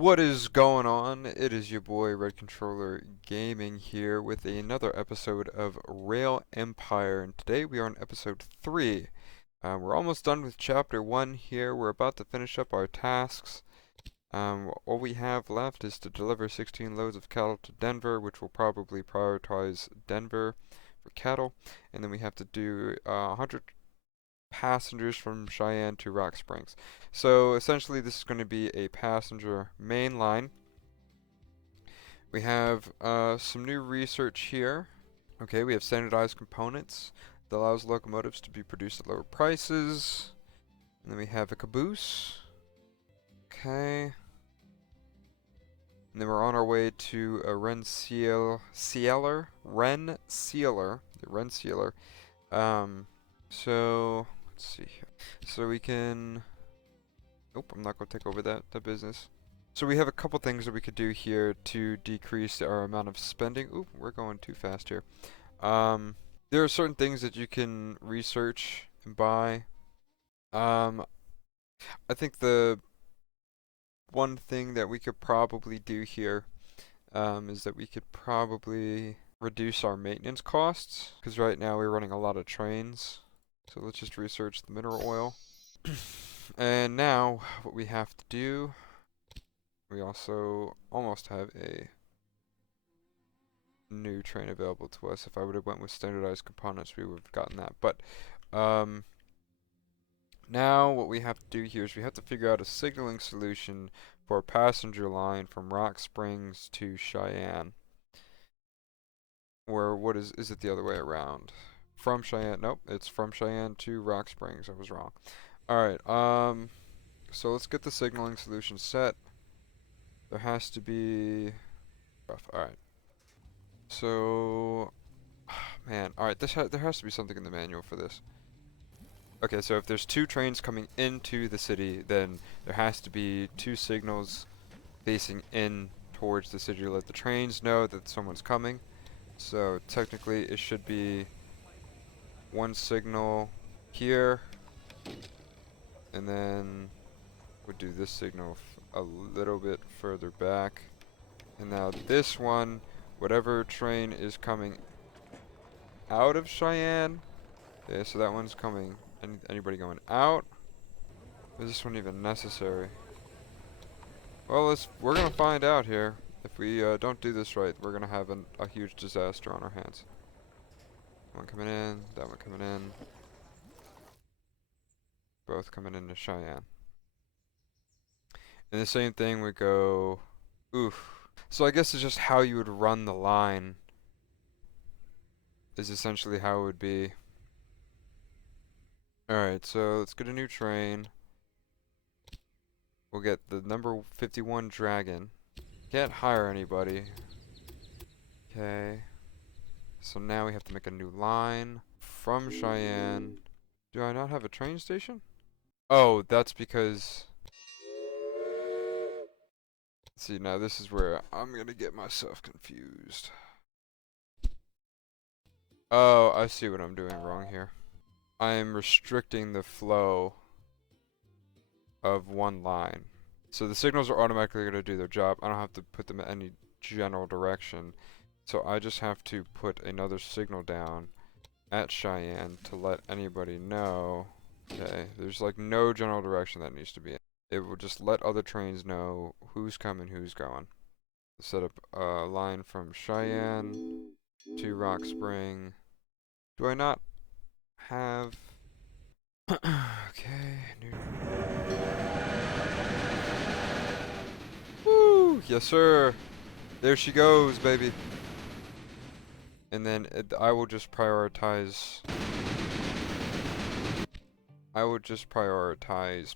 What is going on? It is your boy Red Controller Gaming here with another episode of Rail Empire, and today we are on episode 3. We're almost done with chapter 1 here. We're about to finish up our tasks. All we have left is to deliver 16 loads of cattle to Denver, which will probably prioritize Denver for cattle, and then we have to do 100 passengers from Cheyenne to Rock Springs. So essentially this is going to be a passenger main line. We have some new research here. Okay, we have standardized components that allows locomotives to be produced at lower prices. And then we have a caboose. Okay. And then we're on our way to a Rensselaer. So let's see here. So we can. Nope, I'm not going to take over that business. So we have a couple things that we could do here to decrease our amount of spending. Oop, we're going too fast here. There are certain things that you can research and buy. I think the one thing that we could probably do here is that we could probably reduce our maintenance costs, because right now we're running a lot of trains. So let's just research the mineral oil. And now what we have to do, we also almost have a new train available to us. If I would have went with standardized components, we would have gotten that. But now what we have to do here is we have to figure out a signaling solution for a passenger line from Rock Springs to Cheyenne. Or what is it the other way around? From Cheyenne, nope, it's from Cheyenne to Rock Springs. I was wrong. Alright, so let's get the signaling solution set. There has to be alright. So man, alright, there has to be something in the manual for this. Okay, so if there's two trains coming into the city, then there has to be two signals facing in towards the city to let the trains know that someone's coming. So technically it should be one signal here, and then we'll do this signal a little bit further back. And now this one, whatever train is coming out of Cheyenne, yeah, so that one's coming. Anybody going out? Is this one even necessary? Well, we're gonna find out here. If we don't do this right, we're gonna have a huge disaster on our hands. One coming in, that one coming in. Both coming into Cheyenne. And the same thing would go, oof. So I guess it's just how you would run the line is essentially how it would be. Alright, so let's get a new train. We'll get the number 51 Dragon. Can't hire anybody. Okay. So now we have to make a new line from Cheyenne. Do I not have a train station? Oh, that's because... See, now this is where I'm gonna get myself confused. Oh, I see what I'm doing wrong here. I am restricting the flow of one line. So the signals are automatically gonna do their job. I don't have to put them in any general direction. So I just have to put another signal down at Cheyenne to let anybody know. Okay, there's like no general direction that needs to be in. It will just let other trains know who's coming, who's going. Set up a line from Cheyenne to Rock Spring. Do I not have... Okay. Woo! Yes, sir. There she goes, baby. And then I will just prioritize...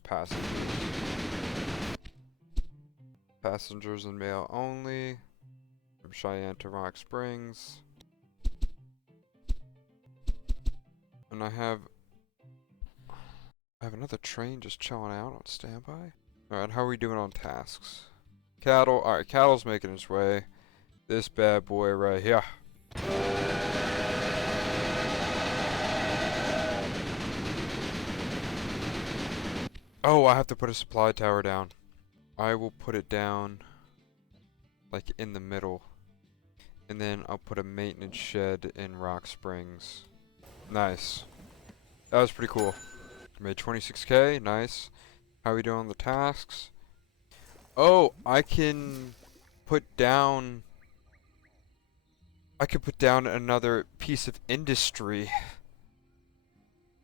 passengers. Passengers and mail only. From Cheyenne to Rock Springs. And I have another train just chilling out on standby. Alright, how are we doing on tasks? Cattle. Alright, cattle's making its way. This bad boy right here. Oh, I have to put a supply tower down. I will put it down like in the middle. And then I'll put a maintenance shed in Rock Springs. Nice. That was pretty cool. Made 26k, nice. How are we doing on the tasks? Oh, I can put down another piece of industry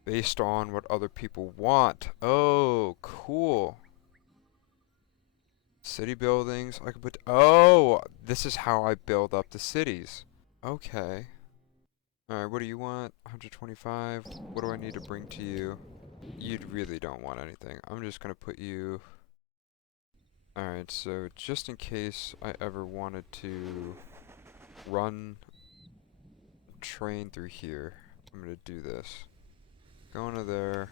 based on what other people want. Oh, cool. City buildings. I can put. Oh, this is how I build up the cities. Okay. Alright, what do you want? 125. What do I need to bring to you? You really don't want anything. I'm just gonna put you. Alright, so just in case I ever wanted to run a train through here, I'm gonna do this. Going to there.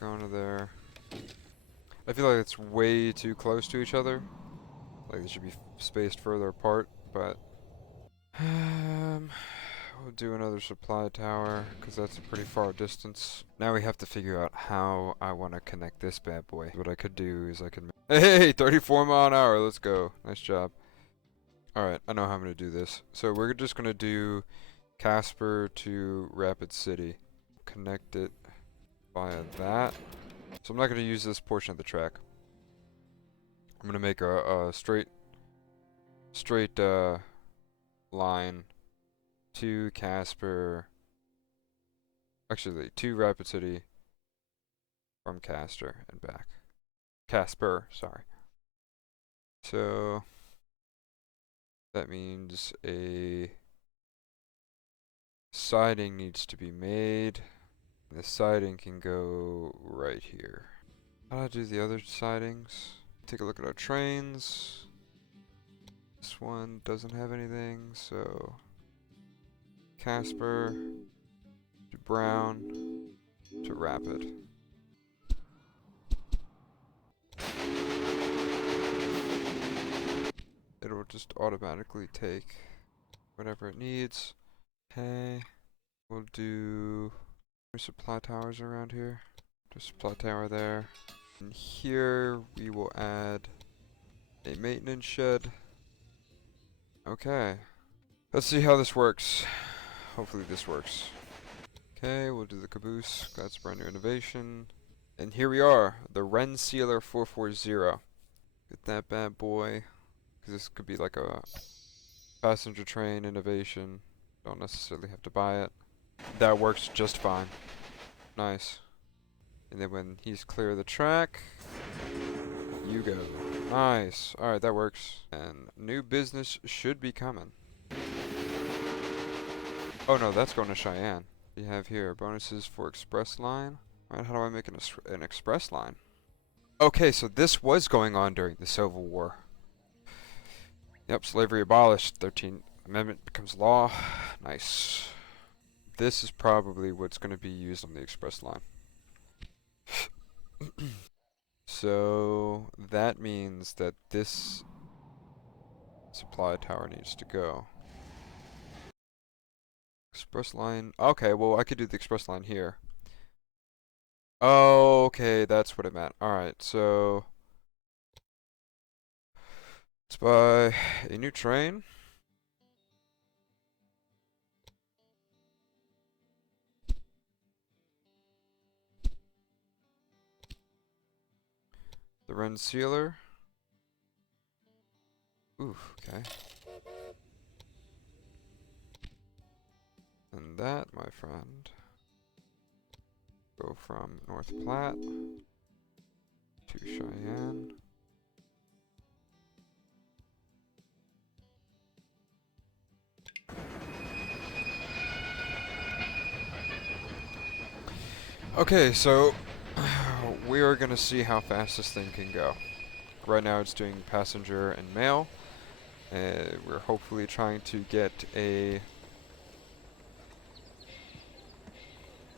Going to there. I feel like it's way too close to each other. Like they should be spaced further apart, but we'll do another supply tower because that's a pretty far distance. Now we have to figure out how I want to connect this bad boy. What I could do is I could hey, 34 mile an hour. Let's go. Nice job. All right, I know how I'm going to do this. So we're just going to do Casper to Rapid City. Connect it via that. So I'm not going to use this portion of the track. I'm going to make a straight line to Casper. Actually, to Rapid City from Casper and back. Casper, sorry. So that means a siding needs to be made. The siding can go right here. How do I do the other sidings? Take a look at our trains. This one doesn't have anything, so Casper to Brown to Rapid. It'll just automatically take whatever it needs. Okay, we'll do supply towers around here. Just supply tower there. And here we will add a maintenance shed. Okay. Let's see how this works. Hopefully this works. Okay, we'll do the caboose. That's brand new innovation. And here we are, the Ren Sealer 440. Get that bad boy. Because this could be like a passenger train innovation. Don't necessarily have to buy it. That works just fine. Nice. And then when he's clear of the track, you go. Nice. Alright, that works. And new business should be coming. Oh no, that's going to Cheyenne. We have here bonuses for express line. Alright, how do I make an express line? Okay, so this was going on during the Civil War. Yep, slavery abolished. 13th Amendment becomes law. Nice. This is probably what's going to be used on the express line. So that means that this supply tower needs to go. Express line. Okay, well I could do the express line here. Oh, okay, that's what it meant. Alright, so let's buy a new train. The Ren Sealer. Ooh, okay. And that, my friend, go from North Platte to Cheyenne. Okay, so we are going to see how fast this thing can go. Right now it's doing passenger and mail. We're hopefully trying to get a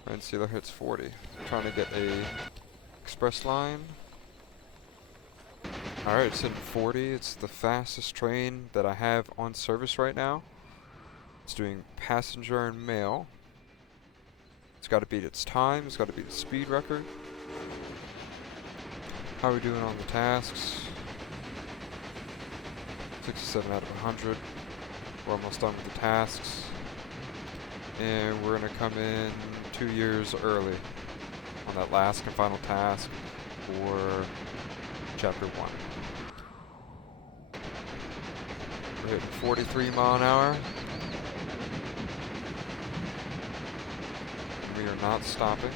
Ren Sealer hits 40. We're trying to get a express line. Alright, it's hitting 40. It's the fastest train that I have on service right now. It's doing passenger and mail. It's got to beat its time. It's got to beat its speed record. How are we doing on the tasks? 67 out of 100. We're almost done with the tasks. And we're gonna come in 2 years early on that last and final task for Chapter 1. We're hitting 43 mile an hour. We are not stopping.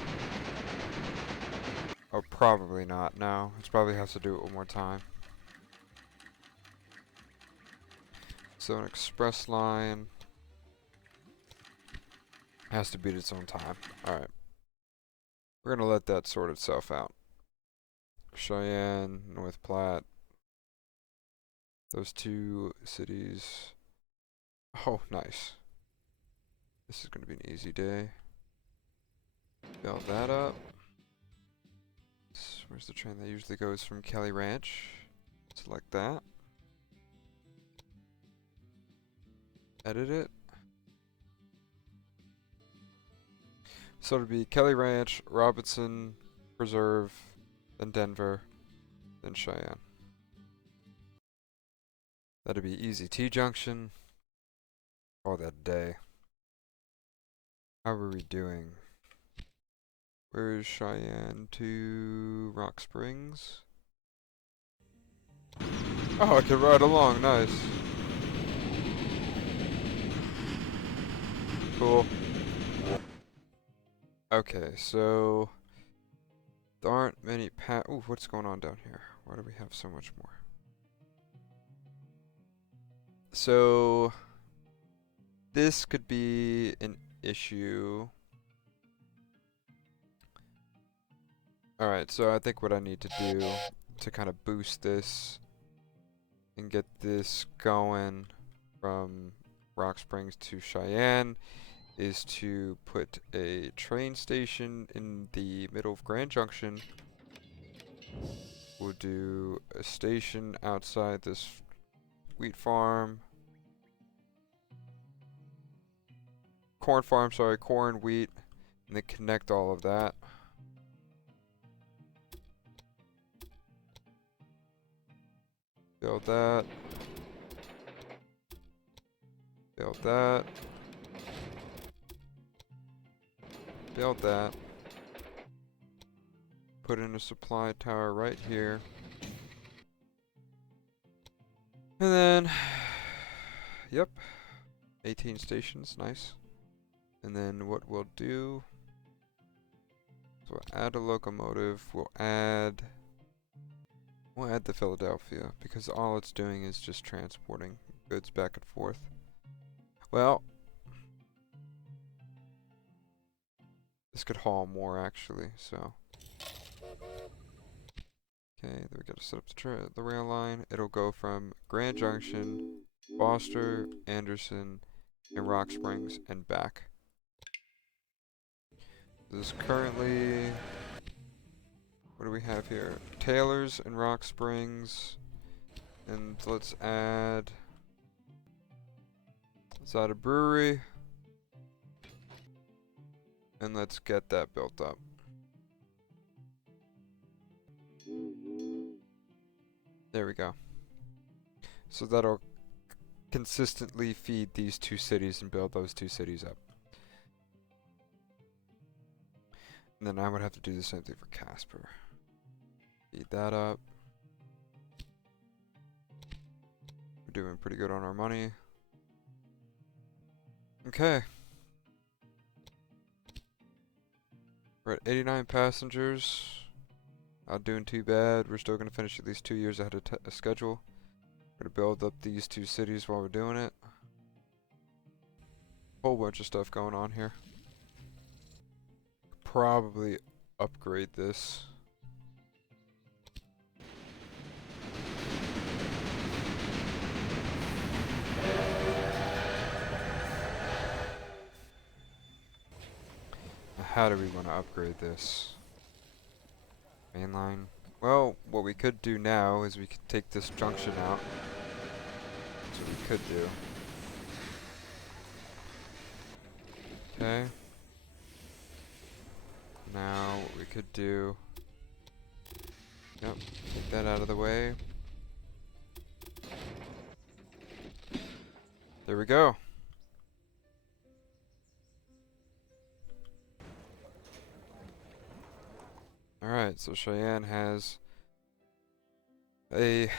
Oh, probably not. No, it probably has to do it one more time. So an express line has to beat its own time. Alright. We're gonna let that sort itself out. Cheyenne, North Platte. Those two cities. Oh, nice. This is gonna be an easy day. Build that up. Where's the train that usually goes from Kelly Ranch? Select that. Edit it. So it'll be Kelly Ranch, Robinson, Preserve, then Denver, then Cheyenne. That'll be easy. T-junction. Oh, that day. How are we doing? Where is Cheyenne to Rock Springs? Oh, I can ride along. Nice. Cool. Okay, so there aren't many ooh, what's going on down here? Why do we have so much more? So this could be an issue. Alright, so I think what I need to do to kind of boost this and get this going from Rock Springs to Cheyenne is to put a train station in the middle of Grand Junction. We'll do a station outside this wheat farm. Corn farm, sorry, corn, wheat, and then connect all of that. Build that. Build that. Build that. Put in a supply tower right here. And then, yep, 18 stations, nice. And then what we'll do, is we'll add a locomotive, we'll add the Philadelphia, because all it's doing is just transporting goods back and forth. Well, this could haul more actually, so. Okay, then we gotta set up the rail line. It'll go from Grand Junction, Foster, Anderson, and Rock Springs, and back. This is currently, what do we have here? Taylor's and Rock Springs, and let's add a brewery, and let's get that built up. There we go. So that'll consistently feed these two cities and build those two cities up. And then I would have to do the same thing for Casper. Feed that up. We're doing pretty good on our money. Okay. We're at 89 passengers. Not doing too bad. We're still going to finish at least 2 years ahead of schedule. We're going to build up these two cities while we're doing it. Whole bunch of stuff going on here. Probably upgrade this. How do we want to upgrade this? Mainline. Well, what we could do now is we could take this junction out. That's what we could do. Okay. Now what we could do. Yep, take that out of the way. There we go. Alright, so Cheyenne has a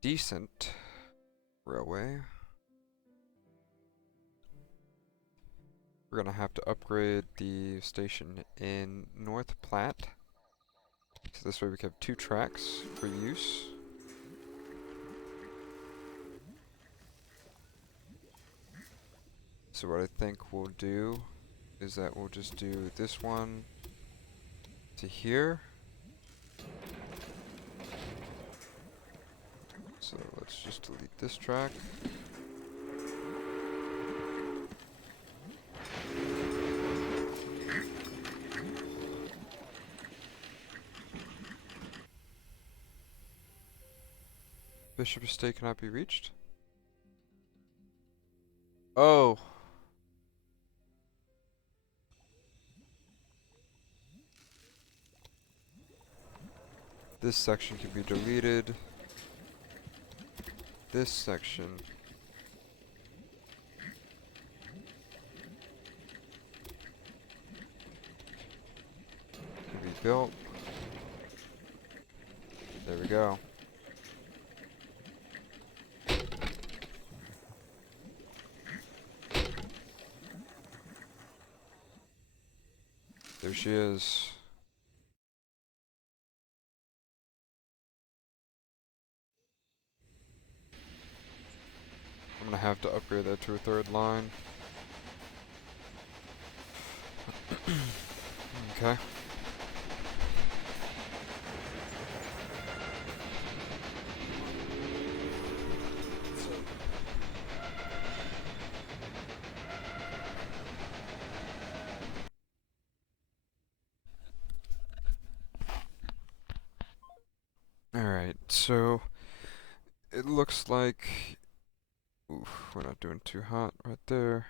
decent railway. We're gonna have to upgrade the station in North Platte. So this way we can have 2 tracks for use. So what I think we'll do is that we'll just do this one to here. So let's just delete this track. Bishop Estate cannot be reached. Oh. This section can be deleted. This section can be built. There we go. There she is. I'm gonna have to upgrade that to a 3rd line. Okay. Alright, so it looks like, oof, we're not doing too hot right there.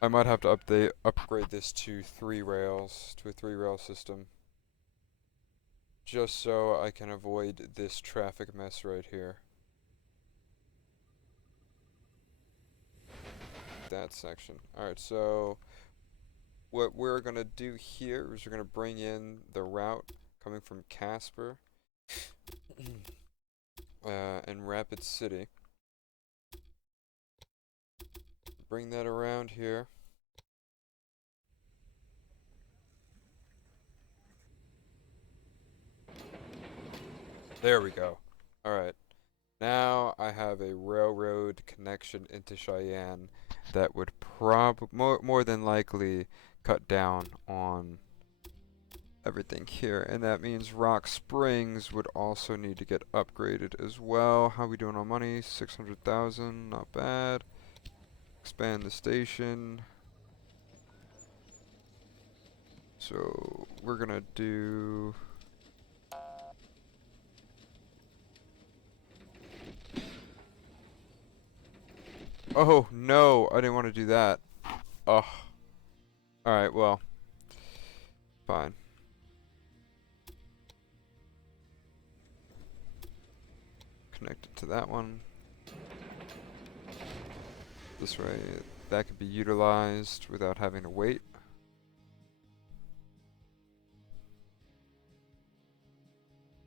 I might have to upgrade this to 3 rails, to a 3 rail system. Just so I can avoid this traffic mess right here. That section. Alright, so what we're gonna do here is we're gonna bring in the route coming from Casper and Rapid City. Bring that around here. There we go. Alright. Now I have a railroad connection into Cheyenne that would more than likely cut down on everything here, and that means Rock Springs would also need to get upgraded as well. How we doing on money? 600,000, not bad. Expand the station. So we're gonna do oh no, I didn't want to do that. Oh. Alright, well. Fine. Connect it to that one. This way, that could be utilized without having to wait.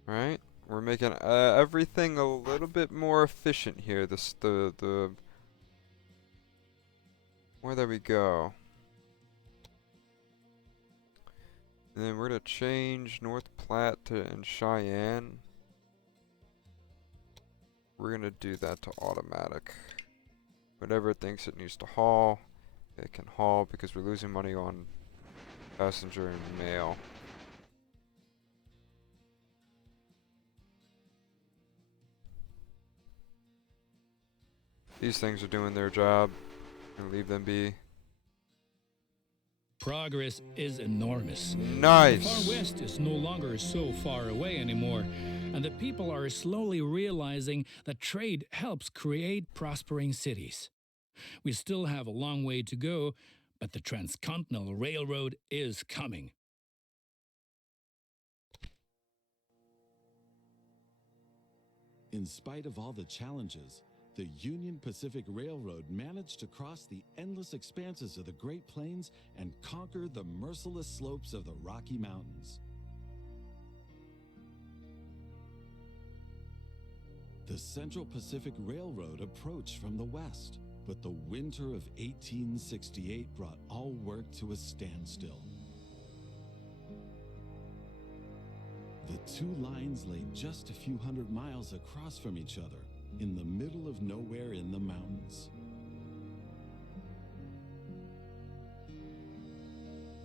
Alright, we're making everything a little bit more efficient here. Where there we go. And then we're gonna change North Platte and Cheyenne. We're gonna do that to automatic. Whatever it thinks it needs to haul, it can haul because we're losing money on passenger and mail. These things are doing their job, and leave them be. Progress is enormous. Nice! The Far West is no longer so far away anymore, and the people are slowly realizing that trade helps create prospering cities. We still have a long way to go, but the Transcontinental Railroad is coming. In spite of all the challenges, The Union Pacific Railroad managed to cross the endless expanses of the Great Plains and conquer the merciless slopes of the Rocky Mountains. The Central Pacific Railroad approached from the west, but the winter of 1868 brought all work to a standstill. The two lines lay just a few hundred miles across from each other, in the middle of nowhere in the mountains.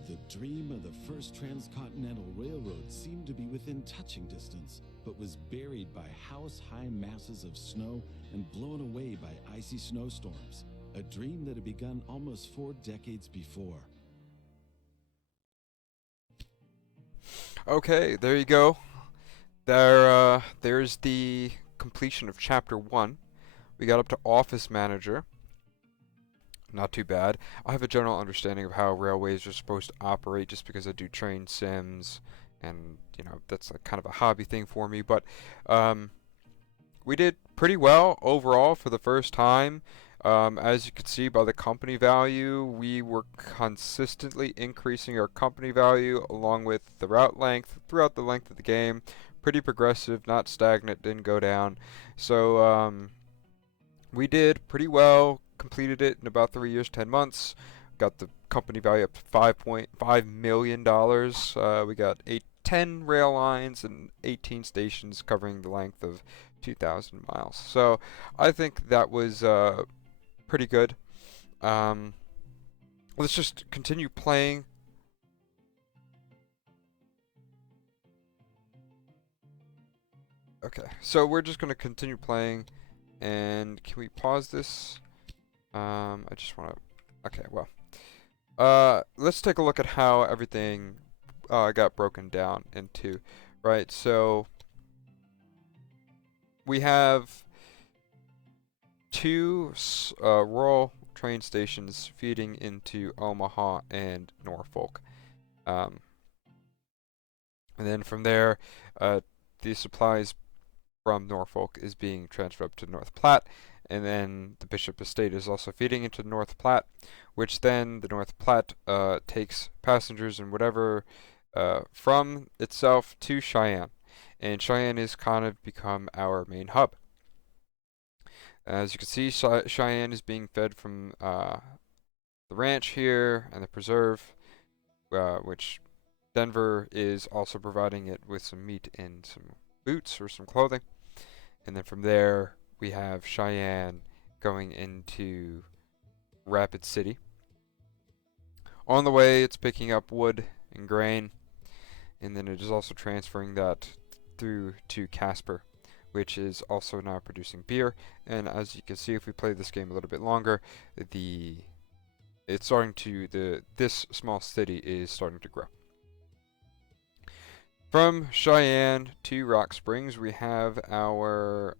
The dream of the first Transcontinental Railroad seemed to be within touching distance, but was buried by house-high masses of snow and blown away by icy snowstorms, a dream that had begun almost 4 decades before. Okay, there you go. There's the completion of Chapter 1. We got up to Office Manager. Not too bad. I have a general understanding of how railways are supposed to operate just because I do train sims, and that's kind of a hobby thing for me. But we did pretty well overall for the first time. As you can see by the company value, we were consistently increasing our company value along with the route length throughout the length of the game. Pretty progressive, not stagnant, didn't go down. So we did pretty well, completed it in about 3 years, 10 months. Got the company value up to $5.5 million. We got 10 rail lines and 18 stations covering the length of 2,000 miles. So I think that was pretty good. Let's just continue playing. Okay, so we're just going to continue playing. And can we pause this? I just want to... Okay, well. Let's take a look at how everything got broken down into. Right, so we have 2 rural train stations feeding into Omaha and Norfolk. And then from there, the supplies from Norfolk is being transferred up to North Platte, and then the Bishop Estate is also feeding into North Platte, which then the North Platte takes passengers and whatever from itself to Cheyenne, and Cheyenne has kind of become our main hub. As you can see, Cheyenne is being fed from the ranch here and the preserve, which Denver is also providing it with some meat and some boots or some clothing. And then from there, we have Cheyenne going into Rapid City. On the way, it's picking up wood and grain, and then it is also transferring that through to Casper, which is also now producing beer. And as you can see, if we play this game a little bit longer, it's starting to this small city is starting to grow. From Cheyenne to Rock Springs, we have our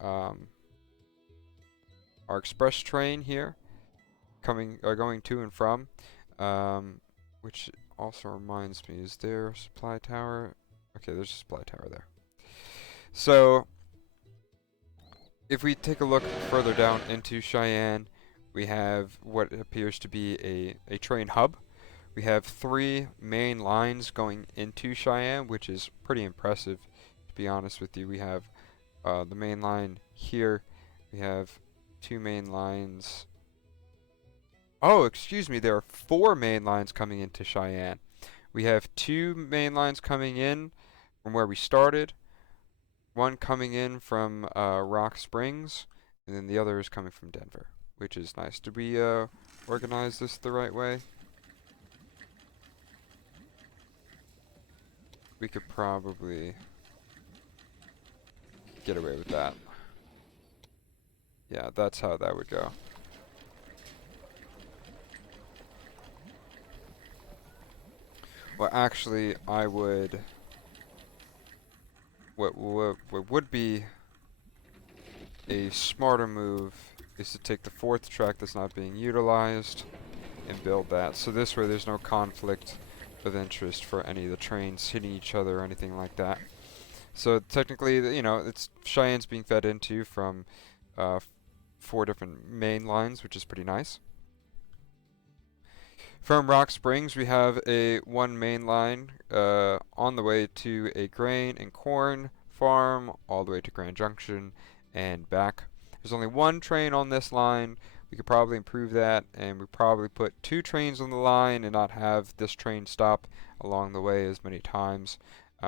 express train here, going to and from, which also reminds me, is there a supply tower? Okay, there's a supply tower there. So, if we take a look further down into Cheyenne, we have what appears to be a train hub. We have 3 main lines going into Cheyenne, which is pretty impressive, to be honest with you. We have the main line here. We have 2 main lines. Oh, excuse me, there are 4 main lines coming into Cheyenne. We have 2 main lines coming in from where we started, 1 coming in from Rock Springs, and then the other is coming from Denver, which is nice. Did we organize this the right way? We could probably get away with that. Yeah, that's how that would go. Well, actually, I would... What would be a smarter move is to take the 4th track that's not being utilized and build that. So this way there's no conflict of interest for any of the trains hitting each other or anything like that. So technically, it's Cheyenne's being fed into from 4 different main lines, which is pretty nice. From Rock Springs, we have a 1 main line on the way to a grain and corn farm, all the way to Grand Junction and back. There's only 1 train on this line. We could probably improve that, and we probably put 2 trains on the line and not have this train stop along the way as many times.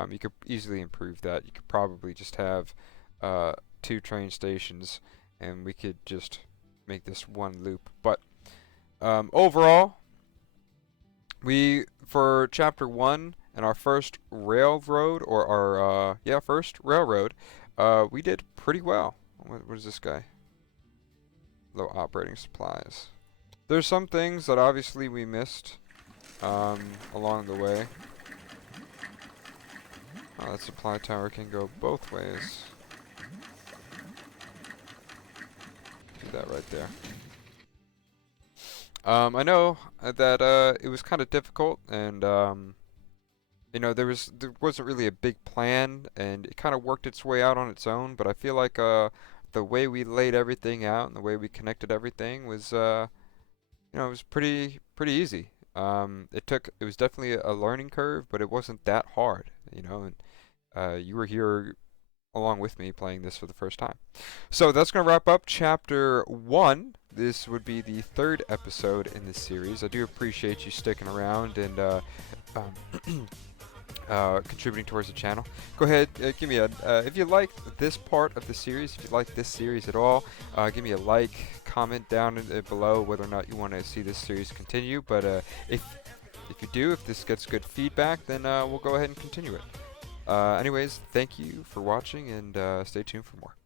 You could easily improve that. You could probably just have 2 train stations, and we could just make this 1 loop. But overall, for chapter 1 and our first railroad, or our first railroad, we did pretty well. What is this guy? Low operating supplies. There's some things that obviously we missed along the way. That supply tower can go both ways. Do that right there. I know that it was kind of difficult, and you know, there wasn't really a big plan, and it kind of worked its way out on its own. But I feel like the way we laid everything out and the way we connected everything was, you know, it was pretty easy. It was definitely a learning curve, but it wasn't that hard, you know. And you were here along with me playing this for the first time. So that's going to wrap up chapter 1. This would be the 3rd episode in this series. I do appreciate you sticking around and contributing towards the channel. Go ahead, give me if you like this part of the series, if you like this series at all, give me a like, comment down below whether or not you want to see this series continue. But if you do, if this gets good feedback, then we'll go ahead and continue it. Anyways, thank you for watching, and stay tuned for more.